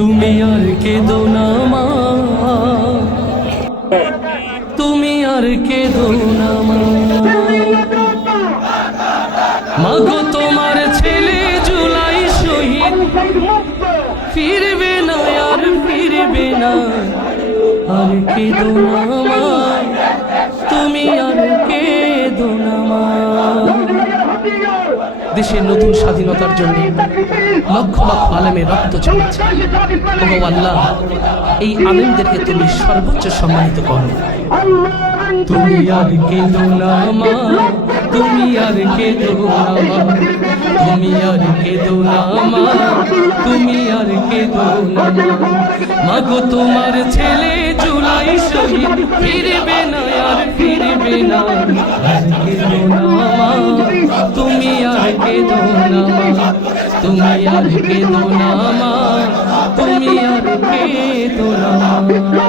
তুমি আর কেঁদো না মা, তুমি আর কেঁদো না মা। মাগো তোমার ছেলে জুলাই শহীদ, ফিরবে না আর ফিরবে না, আর কেঁদো না মা, তুমি আর কেঁদো না মা। দেশের নতুন স্বাধীনতার জন্য লক্ষ লক্ষ আলেমের রক্ত ঝরেছে। ওগো আল্লাহ, এই আলেমদেরকে তুমি সর্বোচ্চ সম্মানিত করো। তুমি আর কেঁদো না মা, তুমি আর কেঁদো না মা, তুমি আর কেঁদো না মা, তুমি আর কেঁদো না মা। মাগো তোমার ছেলে জুলাই শহীদ, ফিরবে না আর ফিরবে না, আর কেঁদো না মা, তুমি আর কেঁদো না মা, তুমি আর কেঁদো না মা, তুমি আর কেঁদো না মা।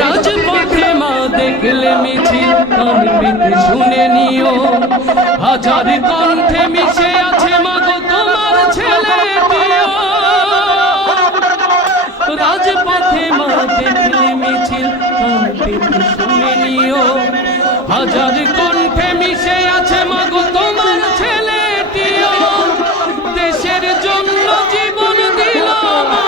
রাজপথে মা দেখলে মিছিল, কান পেতে শুনে নিও, হাজার কণ্ঠে মিশে আছে মাগো তোমার ছেলেটিও। রাজপথে মা দেখলে মিছিল, কান পেতে শুনে নিও, হাজার কণ্ঠে মিশে আছে মাগো তোমার ছেলেটিও। দেশের জন্য জীবন দিল মা,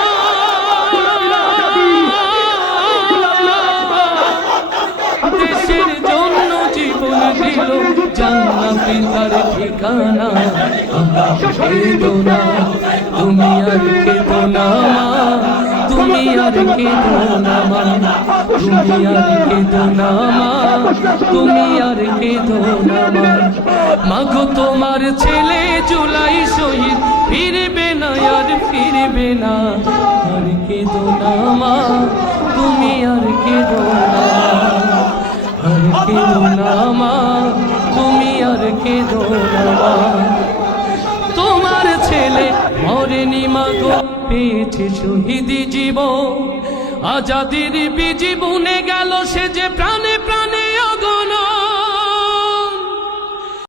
দেশের জন্য জীবন দিল, জান্নাতে তার ঠিকানা। কেঁদো না, তুমি আর কেঁদো না মা, তুমি আর কেঁদো না মা, তুমি আর কেঁদো না মা, তুমি আর কেঁদো না মা। মাগো তোমার ছেলে জুলাই শহীদ, ফিরবে না আর ফিরবে না, আর কেঁদো না মা, তুমি আর কেঁদো না মা, আর কেঁদো না মা, তুমি আর কেঁদো না মা। তোমার ছেলে মরেনি মাগো, পেয়েছে শহীদি জীবন, আজাদির বীজ বুনে গেল সে যে প্রাণে প্রাণে